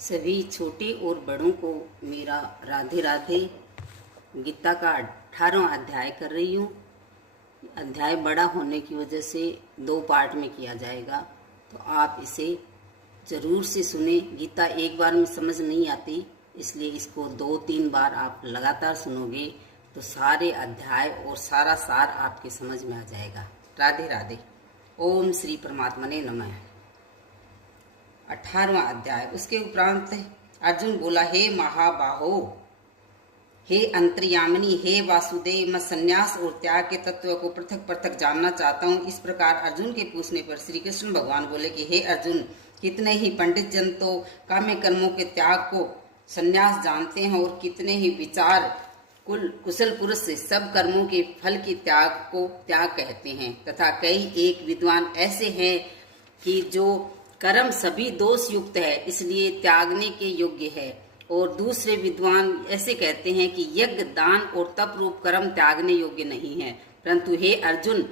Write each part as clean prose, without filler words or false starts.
सभी छोटे और बड़ों को मेरा राधे राधे। गीता का 18वां अध्याय कर रही हूँ। अध्याय बड़ा होने की वजह से 2 पार्ट में किया जाएगा, तो आप इसे जरूर से सुने। गीता एक बार में समझ नहीं आती, इसलिए इसको 2-3 बार आप लगातार सुनोगे तो सारे अध्याय और सारा सार आपके समझ में आ जाएगा। राधे राधे। ओम श्री परमात्मा ने नमः। 18वां अध्याय। उसके उपरांत अर्जुन बोला, हे महाबाहो, हे अंतर्यामिनी, हे वासुदेव, मैं संन्यास और त्याग के तत्व को पृथक पृथक जानना चाहता हूँ। इस प्रकार अर्जुन के पूछने पर श्री कृष्ण भगवान बोले कि हे अर्जुन, कितने ही पंडित जन तो काम्य कर्मों के त्याग को संन्यास जानते हैं और कितने ही विचार कुशल पुरुष सब कर्मों के फल के त्याग को त्याग कहते हैं, तथा कई एक विद्वान ऐसे हैं कि जो कर्म सभी दोष युक्त है, इसलिए त्यागने के योग्य है, और दूसरे विद्वान ऐसे कहते हैं कि यज्ञ, दान और तप रूप कर्म त्यागने योग्य नहीं है। परंतु हे अर्जुन,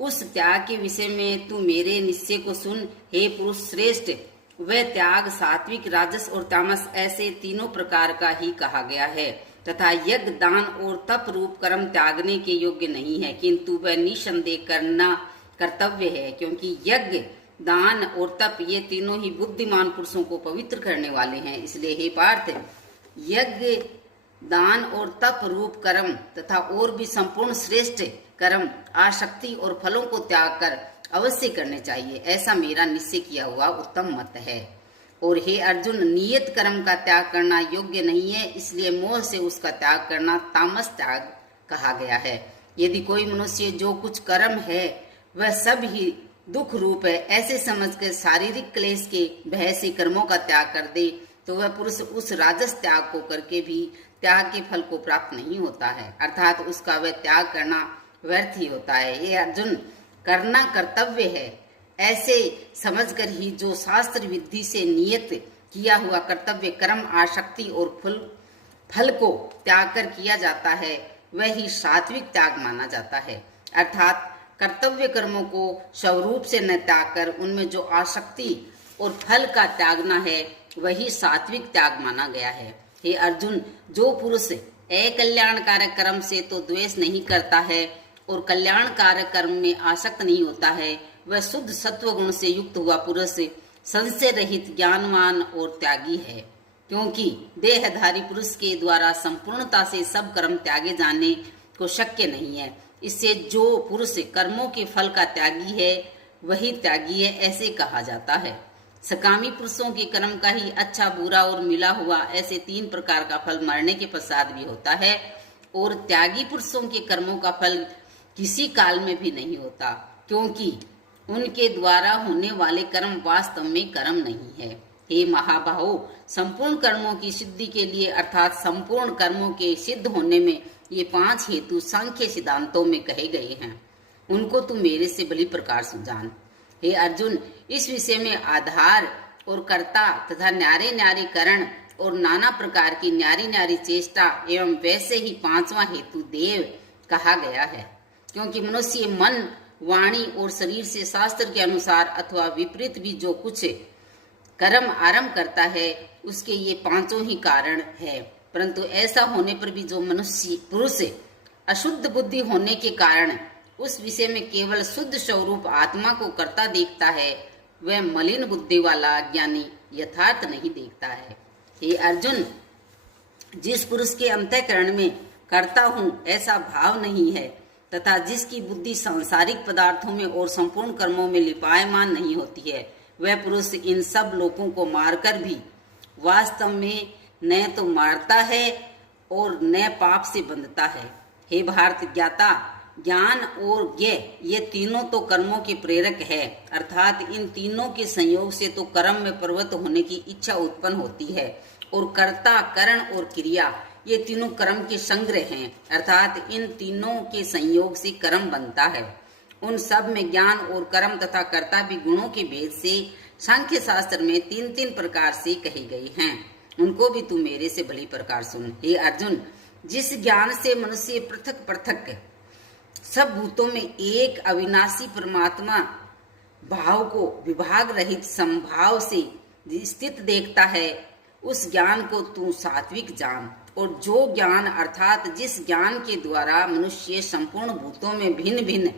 उस त्याग के विषय में तू मेरे निश्चय को सुन। हे पुरुष श्रेष्ठ, वह त्याग सात्विक, राजस और तामस ऐसे तीनों प्रकार का ही कहा गया है, तथा यज्ञ, दान और तप रूप कर्म त्यागने के योग्य नहीं है, किंतु वह निसंदेह करना कर्तव्य है, क्योंकि यज्ञ, दान और तप ये तीनों ही बुद्धिमान पुरुषों को पवित्र करने वाले हैं। इसलिए हे पार्थ, यज्ञ, दान और तप रूप कर्म तथा और भी संपूर्ण श्रेष्ठ कर्म आसक्ति और फलों को त्याग कर अवश्य करने चाहिए, ऐसा मेरा निश्चय किया हुआ उत्तम मत है। और हे अर्जुन, नियत कर्म का त्याग करना योग्य नहीं है, इसलिए मोह से उसका त्याग करना तामस त्याग कहा गया है। यदि कोई मनुष्य जो कुछ कर्म है वह सब ही दुख रूप है, ऐसे समझकर शारीरिक क्लेश के भय से कर्मों का त्याग कर दे, तो वह पुरुष उस राजस त्याग को करके भी त्याग के फल को प्राप्त नहीं होता है, अर्थात उसका वह त्याग करना व्यर्थ ही होता है। ये अर्जुन, करना कर्तव्य है, ऐसे समझकर ही जो शास्त्र विधि से नियत किया हुआ कर्तव्य कर्म आसक्ति और फल को त्याग कर किया जाता है, वह ही सात्विक त्याग माना जाता है। अर्थात कर्तव्य कर्मों को स्वरूप से न त्याग कर उनमें जो आसक्ति और फल का त्यागना है, वही सात्विक त्याग माना गया है। हे अर्जुन, जो पुरुष अकल्याणकारक कर्म से तो द्वेष नहीं करता है और कल्याणकारक कर्म में आसक्त नहीं होता है, वह शुद्ध सत्व गुण से युक्त हुआ पुरुष संशय रहित, ज्ञानवान और त्यागी है, क्योंकि देहधारी पुरुष के द्वारा संपूर्णता से सब कर्म त्यागे जाने को शक्य नहीं है। इससे जो पुरुष कर्मों के फल का त्यागी है वही त्यागी है, ऐसे कहा जाता है। सकामी पुरुषों के कर्म का ही अच्छा, बुरा और मिला हुआ ऐसे 3 प्रकार का फल मरने के पश्चात भी होता है, और त्यागी पुरुषों के कर्मों का फल किसी काल में भी नहीं होता, क्योंकि उनके द्वारा होने वाले कर्म वास्तव में कर्म नहीं है। हे महाबाहो, संपूर्ण कर्मों की सिद्धि के लिए अर्थात संपूर्ण कर्मों के सिद्ध होने में ये 5 हेतु सांख्य सिद्धांतों में कहे गए हैं, उनको तू मेरे से भली प्रकार सुजान। हे अर्जुन, इस विषय में आधार और कर्ता तथा न्यारे न्यारे करण और नाना प्रकार की न्यारी न्यारी चेष्टा एवं वैसे ही 5वां हेतु देव कहा गया है, क्योंकि मनुष्य मन, वाणी और शरीर से शास्त्र के अनुसार अथवा विपरीत भी जो कुछ कर्म आरंभ करता है, उसके ये 5 ही कारण है। परंतु ऐसा होने पर भी जो मनुष्य पुरुष अशुद्ध बुद्धि होने के कारण उस विषय में केवल शुद्ध स्वरूप आत्मा को कर्ता देखता है, वह मलिन बुद्धि वाला ज्ञानी यथार्थ नहीं देखता है। हे अर्जुन, जिस पुरुष के अंतःकरण में कर्ता हूँ ऐसा भाव नहीं है, तथा जिसकी बुद्धि सांसारिक पदार्थों में और संपूर्ण कर्मों में लिपायमान नहीं होती है, वह पुरुष इन सब लोगों को मारकर भी वास्तव में न तो मारता है और न पाप से बंधता है। हे भारत ज्ञाता, ज्ञान और ज्ञ ये तीनों तो कर्मों के प्रेरक है, अर्थात इन तीनों के संयोग से तो कर्म में प्रवृत्त होने की इच्छा उत्पन्न होती है, और कर्ता, करण और क्रिया ये तीनों कर्म के संग्रह हैं, अर्थात इन तीनों के संयोग से कर्म बनता है। उन सब में ज्ञान और कर्म तथा कर्ता भी गुणों के भेद से सांख्य शास्त्र में 3-3 प्रकार से कहे गए हैं, उनको भी तू मेरे से भली प्रकार सुन। हे अर्जुन, जिस ज्ञान से मनुष्य पृथक पृथक सब भूतों में एक अविनाशी परमात्मा भाव को विभाग रहित संभाव से स्थित देखता है, उस ज्ञान को तू सात्विक जान। और जो ज्ञान अर्थात जिस ज्ञान के द्वारा मनुष्य संपूर्ण भूतों में भिन्न भिन्न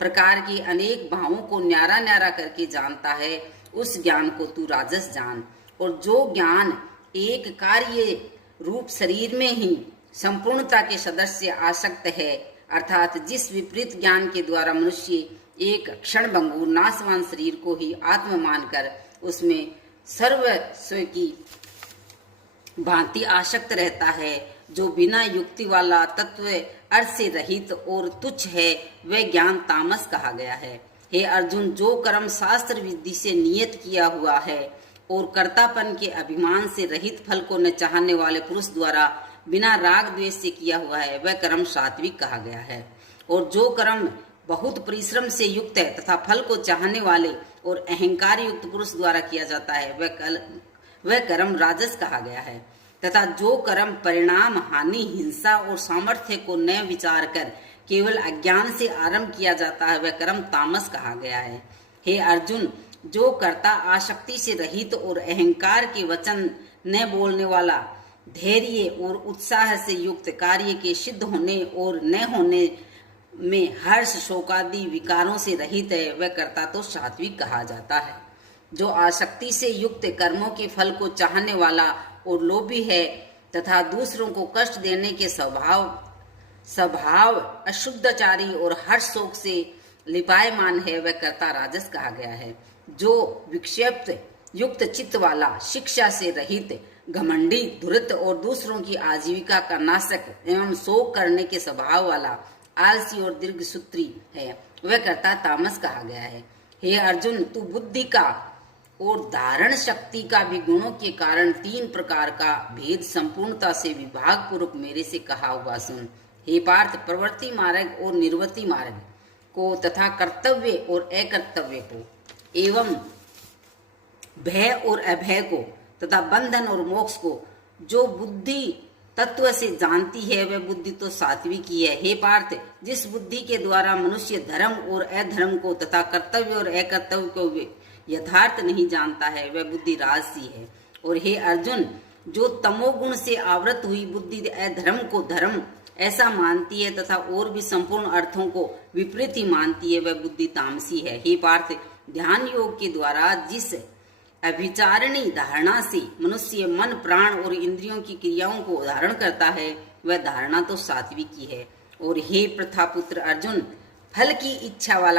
प्रकार की अनेक भावों को न्यारा न्यारा करके जानता है, उस ज्ञान को तू राजस जान। और जो ज्ञान एक कार्य रूप शरीर में ही संपूर्णता के सदस्य आसक्त है, अर्थात जिस विपरीत ज्ञान के द्वारा मनुष्य एक क्षणभंगुर नाशवान शरीर को ही आत्म मानकर उसमें सर्वस्व की भांति आसक्त रहता है, जो बिना युक्ति वाला तत्व अर्थ से रहित और तुच्छ है, वह ज्ञान तामस कहा गया है। हे अर्जुन, जो कर्म शास्त्र विधि से नियत किया हुआ है और कर्तापन के अभिमान से रहित फल को न चाहने वाले पुरुष द्वारा बिना राग द्वेष से किया हुआ है, वह कर्म सात्विक कहा गया है। और जो कर्म बहुत परिश्रम से युक्त है तथा फल को चाहने वाले और अहंकार युक्त पुरुष द्वारा किया जाता है, वह कर्म राजस कहा गया है। तथा जो कर्म परिणाम, हानि, हिंसा और सामर्थ्य को न विचार कर केवल अज्ञान से आरंभ किया जाता है, वह कर्म तामस कहा गया है। हे अर्जुन, जो कर्ता आसक्ति से रहित और अहंकार के वचन न बोलने वाला, धैर्य और उत्साह से युक्त, कार्य के सिद्ध होने और न होने में हर्ष शोकादि विकारों से रहित है, वह कर्ता तो सात्विक कहा जाता है। जो आसक्ति से युक्त, कर्मों के फल को चाहने वाला और लोभी है तथा दूसरों को कष्ट देने के स्वभाव अशुद्धचारी और हर्ष शोक से लिपायमान है, वह कर्ता राजस कहा गया है। जो विक्षिप्त युक्त चित्त वाला, शिक्षा से रहित, घमंडी, धूर्त और दूसरों की आजीविका का नाशक एवं शोक करने के स्वभाव वाला, आलसी और दीर्घसूत्री है, वह कर्ता तामस कहा गया है। हे अर्जुन, तू बुद्धि का और धारण शक्ति का भी गुणों के कारण 3 प्रकार का भेद संपूर्णता से विभाग पूर्वक मेरे से कहा हुआ सुन। हे पार्थ, प्रवृत्ति मार्ग और निर्वृत्ति मार्ग को तथा कर्तव्य और अकर्तव्य को एवं भय और अभय को तथा बंधन और मोक्ष को जो बुद्धि तत्व से जानती है, वह बुद्धि तो सात्विक ही है। हे पार्थ, जिस बुद्धि के द्वारा मनुष्य धर्म और अधर्म को तथा कर्तव्य और अकर्तव्य को यथार्थ नहीं जानता है, वह बुद्धि राजसी है। और हे अर्जुन, जो तमोगुण से आवृत हुई बुद्धि अधर्म को धर्म ऐसा मानती है तथा और भी संपूर्ण अर्थों को विपरीत ही मानती है, वह बुद्धि तामसी है। हे पार्थ, ध्यान योग के द्वारा जिस अभिचारिणी धारणा से मनुष्य मन, प्राण और इंद्रियों की क्रियाओं को धारण करता है, वह धारणा तो सात्विक ही है। और हे प्रथापुत्र अर्जुन, फल की इच्छा वाला